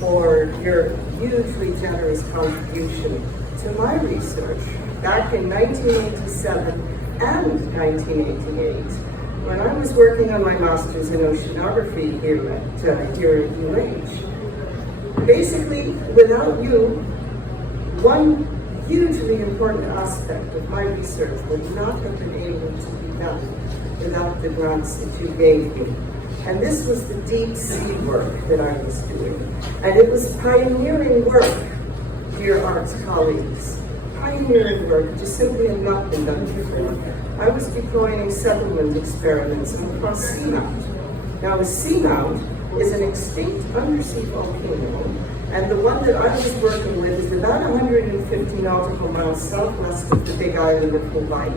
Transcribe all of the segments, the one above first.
for your hugely generous contribution to my research back in 1987 and 1988, when I was working on my master's in oceanography here at UH. Basically, without you, one hugely important aspect of my research would not have been able to be done without the grants that you gave me. And this was the deep sea work that I was doing. And it was pioneering work, dear arts colleagues. Pioneering work just simply had not been done before. I was deploying settlement experiments across seamount. Now, a seamount is an extinct undersea volcano, and the one that I was working with is about 150 nautical miles southwest of the Big Island of Hawaii.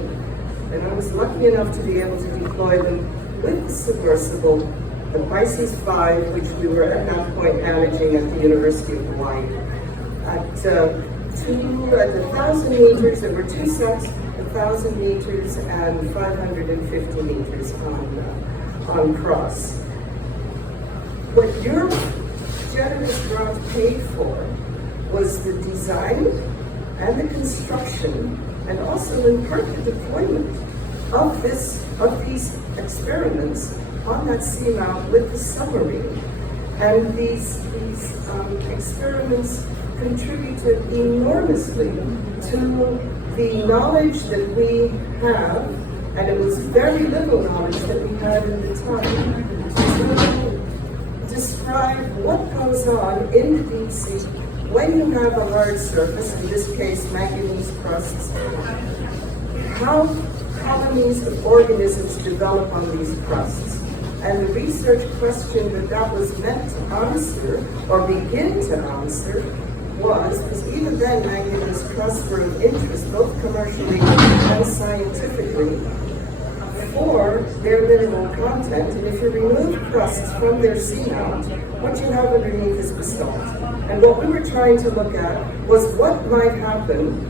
And I was lucky enough to be able to deploy them with the submersible, the Pisces 5, which we were at that point managing at the University of Hawaii. At 1,000 meters, there were two sets, 1,000 meters and 550 meters on cross. What your generous grant paid for was the design and the construction, and also in part the deployment of these experiments on that seamount with the submarine. And these experiments contributed enormously to the knowledge that we have, and it was very little knowledge that we had at the time, to describe what goes on in the deep sea when you have a hard surface, in this case manganese crusts, how colonies of organisms develop on these crusts. And the research question that was meant to answer, or begin to answer, was, because even then manganese crusts were of interest both commercially and scientifically, for their mineral content. And if you remove crusts from their seamount, what you have underneath is basalt. And what we were trying to look at was what might happen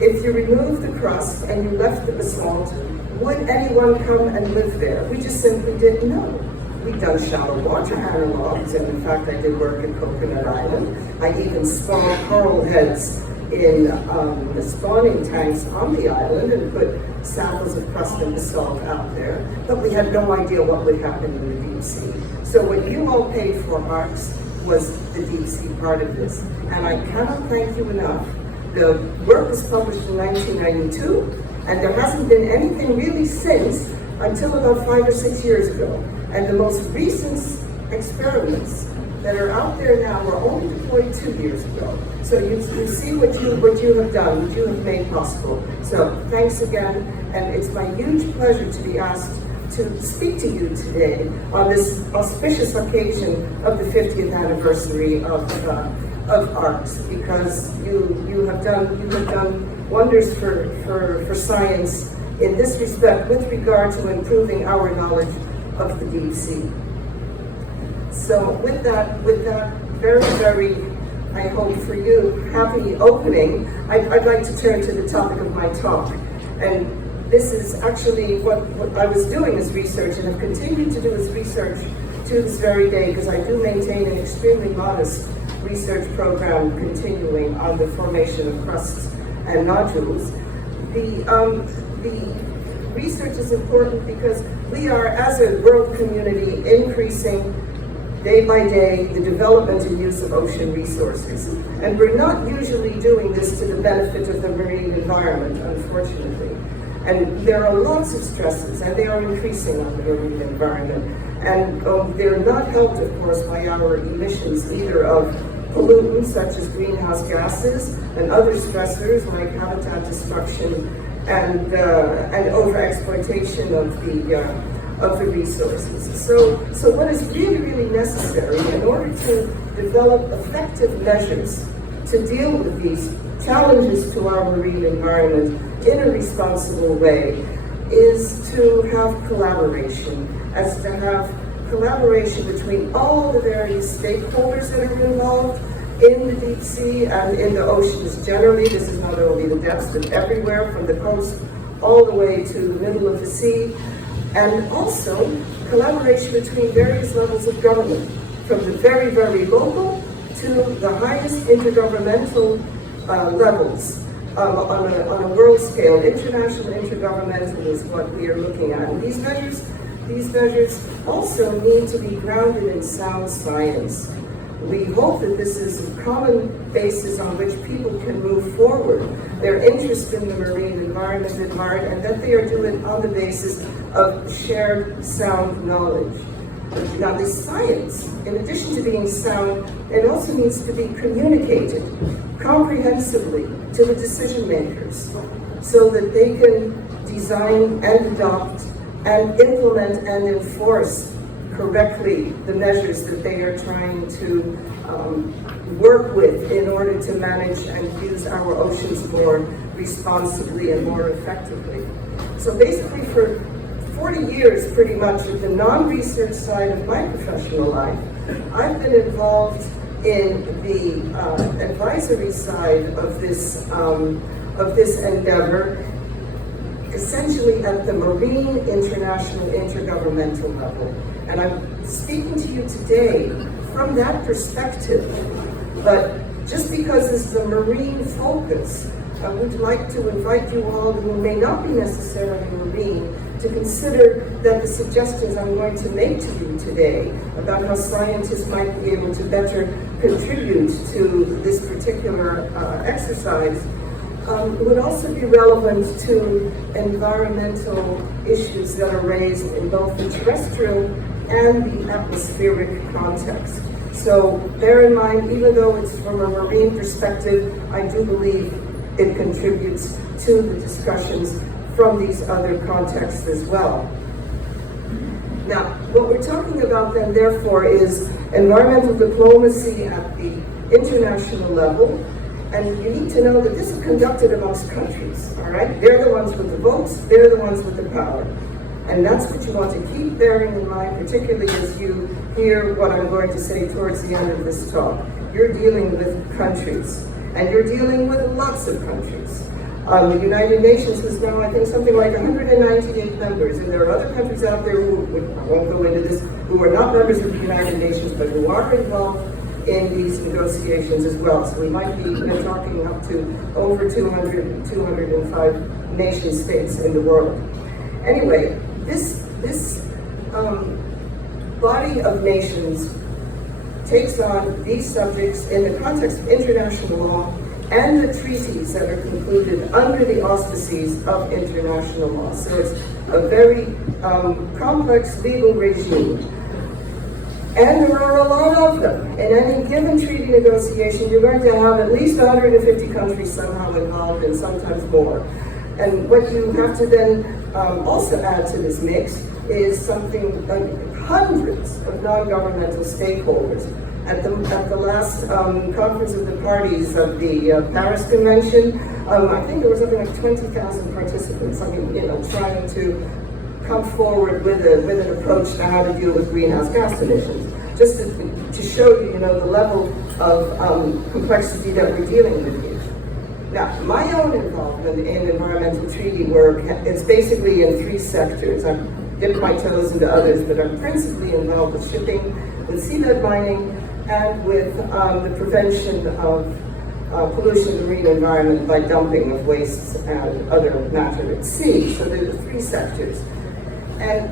if you remove the crust and you left the basalt. Would anyone come and live there? We just simply didn't know. We'd done shallow water analogs, and in fact I did work in Coconut Island. I even spawned coral heads in the spawning tanks on the island and put samples of crust and basalt out there, but we had no idea what would happen in the deep sea. So what you all paid for, ARCS, was the deep sea part of this. And I cannot thank you enough. The work was published in 1992, and there hasn't been anything really since until about 5 or 6 years ago. And the most recent experiments that are out there now were only deployed 2 years ago. So you see what you have done, what you have made possible. So thanks again, and it's my huge pleasure to be asked to speak to you today on this auspicious occasion of the 50th anniversary of ARCS, because you have done wonders for science in this respect with regard to improving our knowledge of the deep sea. So with that very, very, I hope for you, happy opening, I'd like to turn to the topic of my talk. And this is actually what I was doing as research, and have continued to do as research to this very day, because I do maintain an extremely modest research program continuing on the formation of crusts and nodules. The research is important because we are, as a world community, increasing day by day the development and use of ocean resources. And we're not usually doing this to the benefit of the marine environment, unfortunately. And there are lots of stresses, and they are increasing on the marine environment. And they're not helped, of course, by our emissions either of pollutants such as greenhouse gases and other stressors like habitat destruction and overexploitation of the resources. So what is really, really necessary in order to develop effective measures to deal with these challenges to our marine environment in a responsible way is to have collaboration, as to have collaboration between all the various stakeholders that are involved in the deep sea and in the oceans generally. This is not only the depths, but everywhere from the coast all the way to the middle of the sea. And also collaboration between various levels of government, from the very, very local to the highest intergovernmental levels on a world scale. International intergovernmental is what we are looking at. And these measures also need to be grounded in sound science. We hope that this is a common basis on which people can move forward their interest in the marine environment at heart, and that they are doing on the basis of shared sound knowledge. Now, the science, in addition to being sound, it also needs to be communicated comprehensively to the decision makers so that they can design and adopt and implement and enforce correctly the measures that they are trying to work with in order to manage and use our oceans more responsibly and more effectively. So basically for 40 years, pretty much, with the non-research side of my professional life, I've been involved in the advisory side of this endeavor, essentially at the Marine International Intergovernmental level. And I'm speaking to you today from that perspective. But just because this is a marine focus, I would like to invite you all who may not be necessarily marine to consider that the suggestions I'm going to make to you today about how scientists might be able to better contribute to this particular exercise would also be relevant to environmental issues that are raised in both the terrestrial and the atmospheric context. So bear in mind, even though it's from a marine perspective, I do believe it contributes to the discussions from these other contexts as well. Now, what we're talking about then, therefore, is environmental diplomacy at the international level. And you need to know that this is conducted amongst countries, all right? They're the ones with the votes, they're the ones with the power. And that's what you want to keep bearing in mind, particularly as you hear what I'm going to say towards the end of this talk. You're dealing with countries, and you're dealing with lots of countries. The United Nations has now, I think, something like 198 members, and there are other countries out there who, I won't go into this, who are not members of the United Nations, but who are involved in these negotiations as well. So we might be talking up to over 205 nation states in the world. Anyway, this body of nations takes on these subjects in the context of international law and the treaties that are concluded under the auspices of international law. So it's a very complex legal regime. And there are a lot of them. In any given treaty negotiation, you're going to have at least 150 countries somehow involved, and sometimes more. And what you have to then also add to this mix is something like hundreds of non-governmental stakeholders. At the last conference of the parties of the Paris Convention, I think there was something like 20,000 participants. I mean, trying to come forward with an approach to how to deal with greenhouse gas emissions, just to show you, the level of complexity that we're dealing with here. Now, my own involvement in environmental treaty work is basically in three sectors. I've dipped my toes into others, but I'm principally involved with shipping, with seabed mining, and with the prevention of pollution of the marine environment by dumping of wastes and other matter at sea. So there are the three sectors. And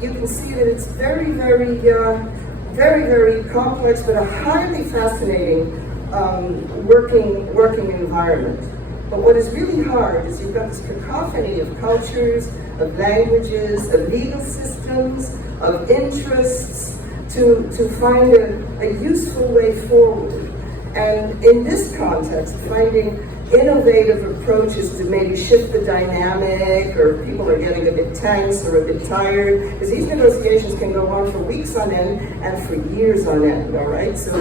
you can see that it's very, very, very complex, but a highly fascinating working environment. But what is really hard is you've got this cacophony of cultures, of languages, of legal systems, of interests, to find a useful way forward. And in this context, finding innovative approaches to maybe shift the dynamic, or people are getting a bit tense or a bit tired, because these negotiations can go on for weeks on end and for years on end, all right? So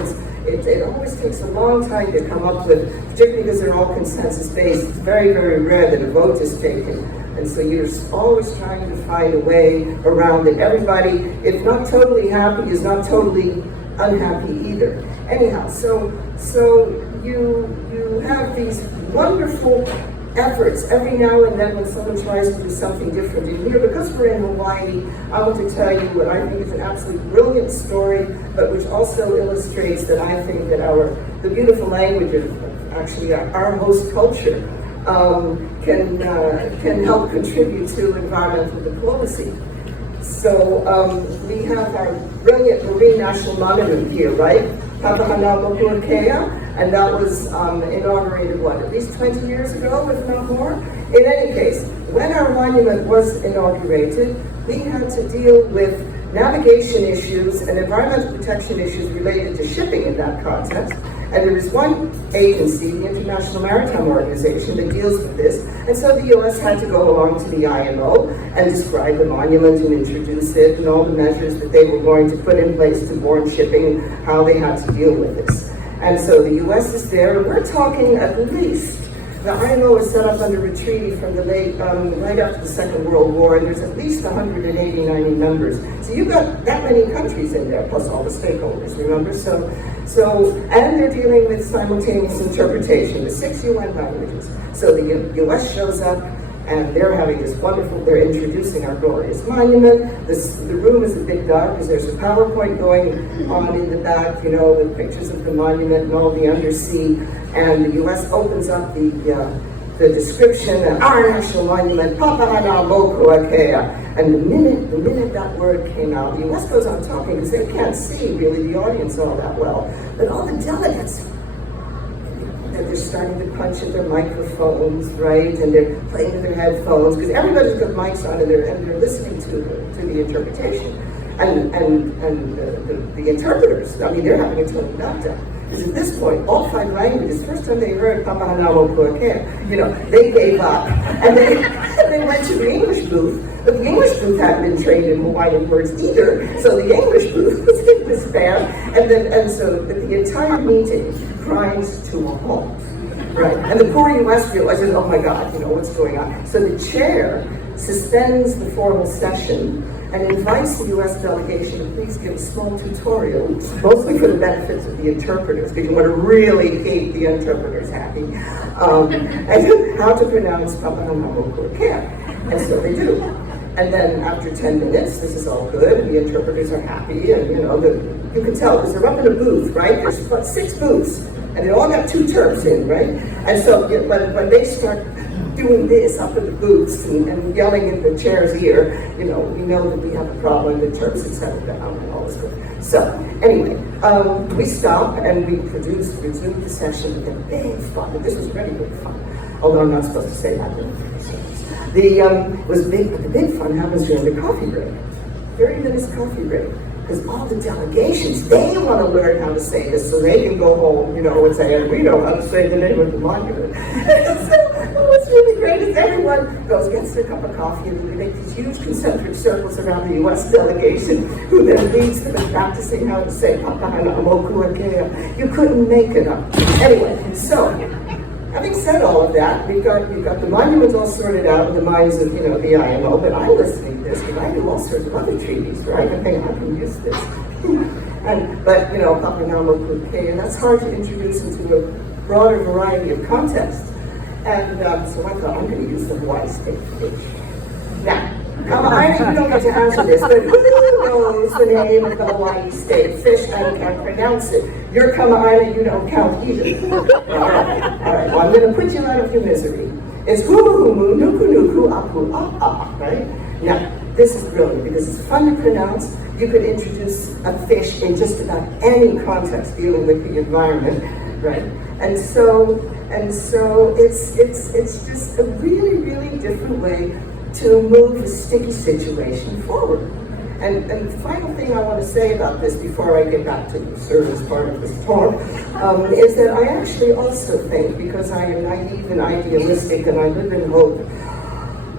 it always takes a long time to come up with, particularly because they're all consensus-based. It's very, very rare that a vote is taken. And so you're always trying to find a way around it. Everybody, if not totally happy, is not totally unhappy either. Anyhow, so you have these wonderful efforts every now and then when someone tries to do something different. And here, because we're in Hawaii, I want to tell you what I think is an absolutely brilliant story, but which also illustrates that I think that the beautiful language of actually our host culture can help contribute to environmental diplomacy. So we have our brilliant marine national monument here, right? Papahanaumokuakea, and that was inaugurated, at least 20 years ago, if not more? In any case, when our monument was inaugurated, we had to deal with navigation issues and environmental protection issues related to shipping in that context. And there is one agency, the International Maritime Organization, that deals with this. And so the U.S. had to go along to the IMO and describe the monument and introduce it and all the measures that they were going to put in place to warn shipping, how they had to deal with this. And so the U.S. is there, and we're talking at least, the IMO was set up under a treaty from the right after the Second World War, and there's at least 180, 90 members. So you've got that many countries in there, plus all the stakeholders, remember? So, and they're dealing with simultaneous interpretation, the 6 UN languages. So the U.S. shows up, and they're having this they're introducing our glorious monument. The room is a bit dark because there's a PowerPoint going on in the back, with pictures of the monument and all the undersea. And the U.S. opens up the description of our national monument, Papahanaumokuakea. And the minute that word came out, the U.S. goes on talking because they can't see really the audience all that well. But all the delegates, they're starting to punch at their microphones, right? And they're playing with their headphones because everybody's got mics on and they're listening to the interpretation. And the interpreters, they're having a total meltdown. Because at this point, all 5 languages, first time they heard Papahanaumokuakea, they gave up. And they went to the English booth, but the English booth hadn't been trained in Hawaiian words either, so the English booth was in despair. And so the entire meeting grinds to a halt, right? And the poor U.S. realizes, oh my God, what's going on? So the chair suspends the formal session and invites the U.S. delegation to please give a small tutorial, mostly for the benefits of the interpreters, because you want to really keep the interpreters happy, and how to pronounce Papahanaumokuakea. And so they do. And then after 10 minutes, this is all good, and the interpreters are happy, and you can tell, because they're up in a booth, right? There's about 6 booths, and they all got 2 terps in, right? And so when they start doing this up in the booths and yelling in the chair's ear, we know that we have a problem, the terps have settled down and all this stuff. So anyway, we stop and we resume the session with a big fun. And this was really big fun, although I'm not supposed to say that. The big fun happens during the coffee break, 30 minutes coffee break. Because all the delegations, they want to learn how to say this so they can go home, and say, and we know how to say the name of the monument. So what's really great is everyone gets their cup of coffee, and we make these huge concentric circles around the U.S. delegation, who then leads them in practicing how to say Papahanaumokuakea. You couldn't make it up. Anyway, so having said all of that, we've got the monuments all sorted out in the minds of the IMO, but I'm listening to this because I do all sorts of other treaties, right? I think I can use this. But Papahanaumokuakea, that's hard to introduce into a broader variety of contexts. And so I thought I'm going to use the Hawaii state fish. Now, I you don't get to answer this, but who knows the name of the Hawaii state fish and can pronounce it? You're Kama'aina, you don't count either. All right, well, I'm going to put you out of your misery. It's humu, nuku nuku, apu, right? Now, this is brilliant because it's fun to pronounce. You could introduce a fish in just about any context dealing with the environment, right? And so it's just a really, really different way to move a sticky situation forward. And the final thing I want to say about this before I get back to the service part of this talk is that I actually also think, because I am naive and idealistic and I live in hope,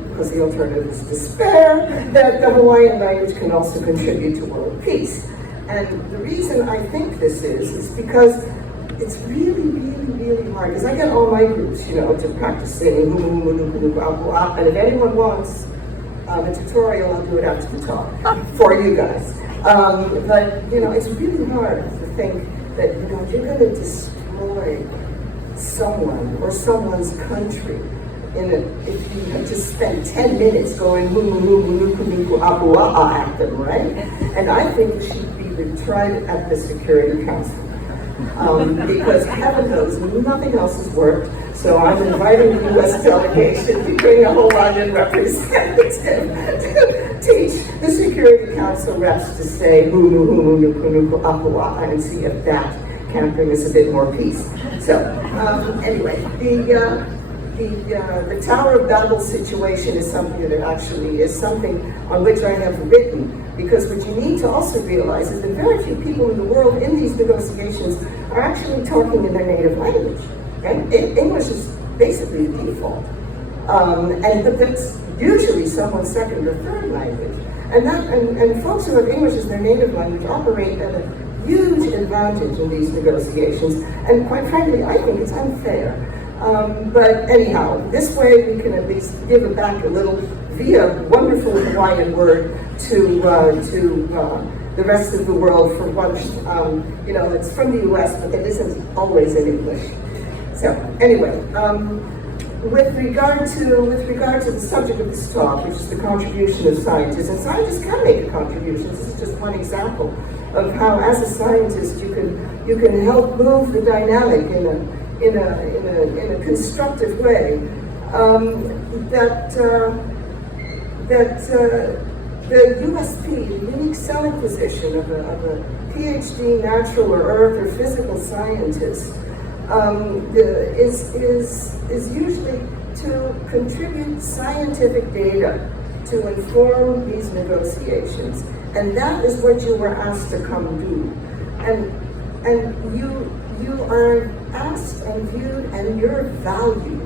because the alternative is despair, that the Hawaiian language can also contribute to world peace. And the reason I think this is because it's really, really, really hard. Because I get all my groups, to practice saying, and if anyone wants a tutorial, I'll do it after the talk for you guys. But, it's really hard to think that, if you're going to destroy someone or someone's country if you had just spent 10 minutes going at them, right? And I think it should be tried at the Security Council. Because heaven knows nothing else has worked. So I'm inviting the U.S. delegation to bring a Hawaiian representative to teach the Security Council reps to say and see if that can bring us a bit more peace. So anyway, the Tower of Babel situation is something that actually is something on which I have written, because what you need to also realize is that very few people in the world in these negotiations are actually talking in their native language. Right? English is basically the default, but that's usually someone's second or third language. And folks who have English as their native language operate at a huge advantage in these negotiations. And quite frankly, I think it's unfair. But anyhow, this way we can at least give it back a little via wonderful Hawaiian word to the rest of the world for once. It's from the U.S., but it isn't always in English. So anyway, with regard to the subject of this talk, which is the contribution of scientists, and scientists can make a contribution. This is just one example of how, as a scientist, you can help move the dynamic in a constructive way. The USP, the unique selling position of a PhD natural or earth or physical scientist, is usually to contribute scientific data to inform these negotiations, and that is what you were asked to come do. And you are asked and viewed, and your value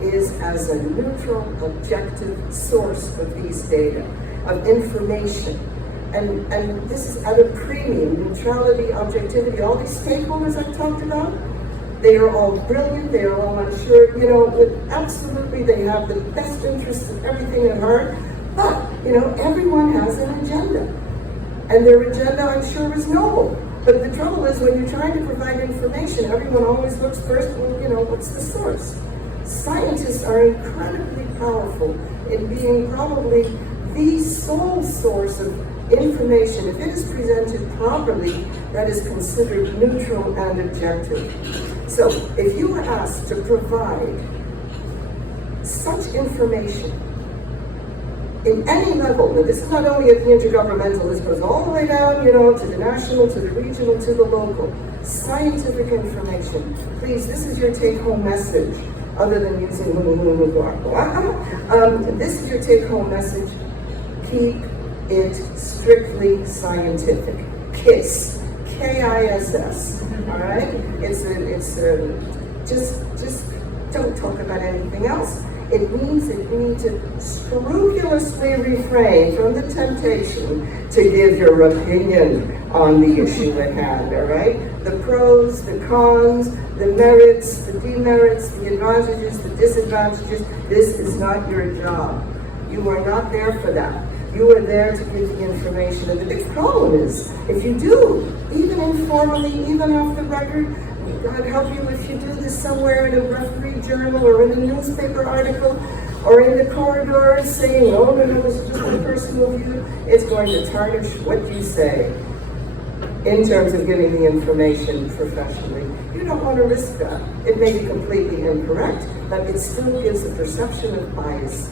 is as a neutral, objective source of these data, of information. And this is at a premium. Neutrality, objectivity, all these stakeholders I've talked about, they are all brilliant, they are all unsure, absolutely they have the best interests of everything at heart, but, everyone has an agenda. And their agenda, I'm sure, is noble. But the trouble is, when you're trying to provide information, everyone always looks first, what's the source? Scientists are incredibly powerful in being probably the sole source of information. If it is presented properly, that is considered neutral and objective. So, if you were asked to provide such information in any level, now this is not only at the intergovernmental, this goes all the way down, to the national, to the regional, to the local, scientific information. Please, this is your take-home message, other than using this is your take-home message. Keep it strictly scientific. KISS. K-I-S-S. All right? Just don't talk about anything else. It means that you need to scrupulously refrain from the temptation to give your opinion on the issue at hand, all right? The pros, the cons, the merits, the demerits, the advantages, the disadvantages. This is not your job. You are not there for that. You are there to give the information. And the big problem is, if you do, even informally, even off the record, God help you if you do this somewhere in a referee journal or in a newspaper article or in the corridors saying, oh, no, this is just a personal view, it's going to tarnish what you say in terms of giving the information professionally. You don't want to risk that. It may be completely incorrect, but it still gives a perception of bias.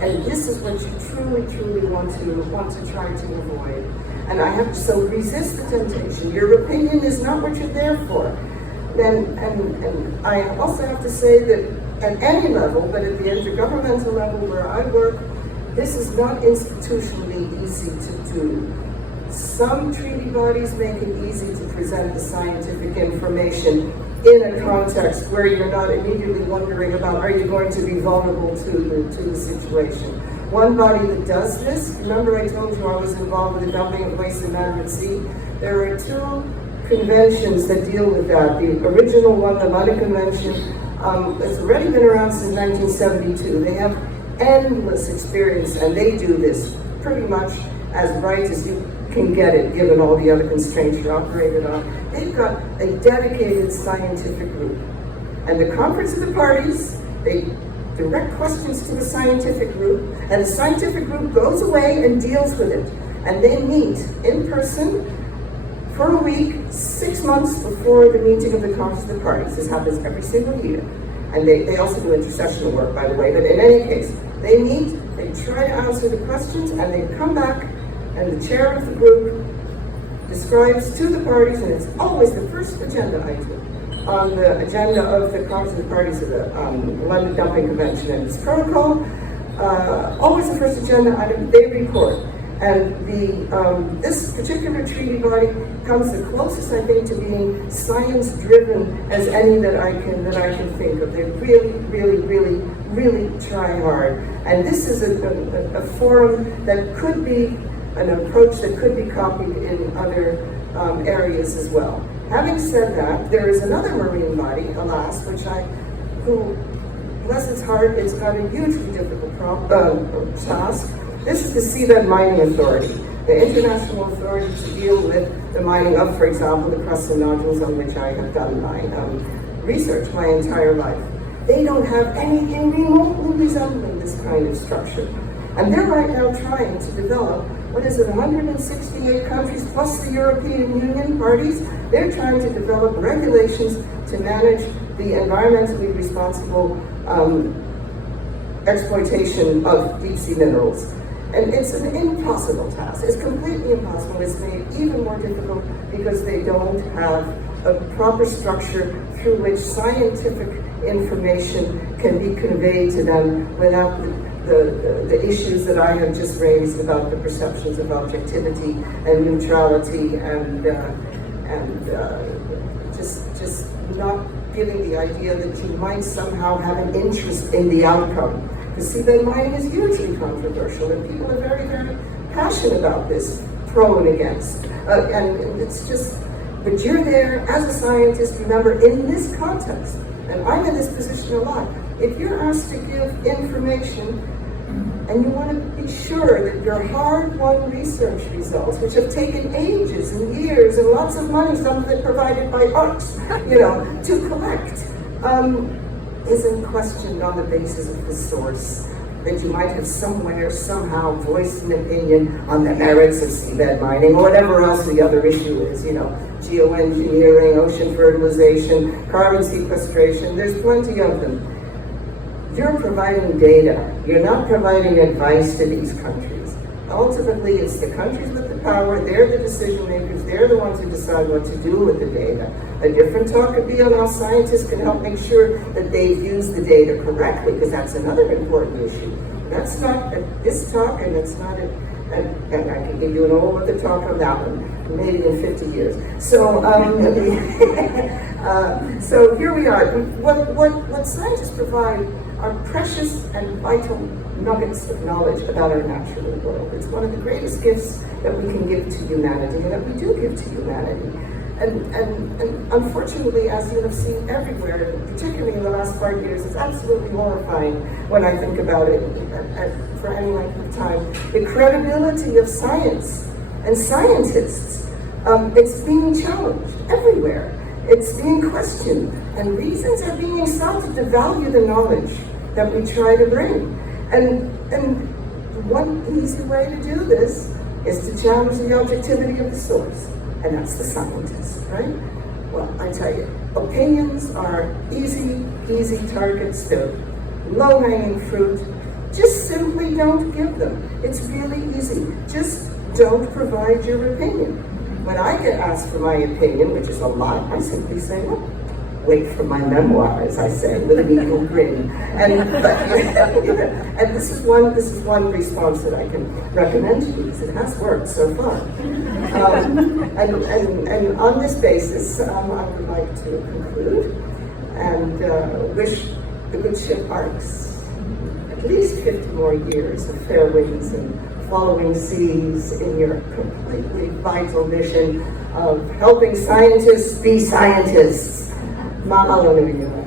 And this is what you truly, truly want to try to avoid. And so resist the temptation. Your opinion is not what you're there for. And I also have to say that at any level, but at the intergovernmental level where I work, this is not institutionally easy to do. Some treaty bodies make it easy to present the scientific information in a context where you're not immediately wondering about, are you going to be vulnerable to the situation? One body that does this, remember I told you I was involved with the dumping of waste in Mandarin Sea? There are two conventions that deal with that. The original one, the Muddy Convention, has already been around since 1972. They have endless experience, and they do this pretty much as right as you can get it, given all the other constraints you're operated on. They've got a dedicated scientific group. And the Conference of the Parties, they direct questions to the scientific group, and the scientific group goes away and deals with it. And they meet in person for a week, 6 months before the meeting of the Conference of the Parties. This happens every single year. And they also do intercessional work, by the way, but in any case, they meet, they try to answer the questions, and they come back, and the chair of the group describes to the parties, and it's always the first agenda item on the agenda of the Conference of the Parties of the London Dumping Convention and its protocol. Always the first agenda item, they report. And this particular treaty body comes the closest, I think, to being science-driven as any that I can think of. They really try hard. And this is a forum that could be an approach that could be copied in other areas as well. Having said that, there is another marine body, alas, who, bless its heart, it's got a hugely difficult task. This is the Seabed Mining Authority, the international authority to deal with the mining of, for example, the crusts and nodules on which I have done my research my entire life. They don't have anything remotely resembling this kind of structure. And they're right now trying to develop, 168 countries plus the European Union parties. They're trying to develop regulations to manage the environmentally responsible exploitation of deep sea minerals. And it's an impossible task. It's completely impossible. It's made even more difficult because they don't have a proper structure through which scientific information can be conveyed to them without the issues that I have just raised about the perceptions of objectivity and neutrality and just not giving the idea that you might somehow have an interest in the outcome. The seabed mining is hugely controversial, and people are very, very passionate about this, pro and against. And it's just, but you're there as a scientist, remember, in this context, and I'm in this position a lot. If you're asked to give information, and you want to be sure that your hard-won research results, which have taken ages and years and lots of money, some of it provided by ARCS, to collect, isn't questioned on the basis of the source, that you might have somewhere, somehow voiced an opinion on the merits of seabed mining or whatever else the other issue is, geoengineering, ocean fertilization, carbon sequestration, there's plenty of them. You're providing data. You're not providing advice to these countries. Ultimately, it's the countries with the power. They're the decision makers. They're the ones who decide what to do with the data. A different talk could be on how scientists can help make sure that they've used the data correctly, because that's another important issue. That's not this talk, and it's not and I can give you an whole other talk on that one, maybe in 50 years. So, so here we are. What scientists provide are precious and vital nuggets of knowledge about our natural world. It's one of the greatest gifts that we can give to humanity, and that we do give to humanity. And unfortunately, as you have seen everywhere, particularly in the last 5 years, it's absolutely horrifying when I think about it for any length of time. The credibility of science and scientists, it's being challenged everywhere. It's being questioned, and reasons are being sought to devalue the knowledge that we try to bring. And one easy way to do this is to challenge the objectivity of the source, and that's the scientist, right? Well, I tell you, opinions are easy targets. They're low-hanging fruit. Just simply don't give them. It's really easy. Just don't provide your opinion. When I get asked for my opinion, which is a lot, I simply say, well, wait for my memoirs, I say, with an evil grin. And this is one response that I can recommend to you, because it has worked so far. And on this basis, I would like to conclude and wish the good ship ARCS at least 50 more years of fair winds and following seas in your completely vital mission of helping scientists be scientists. Mahalo nui.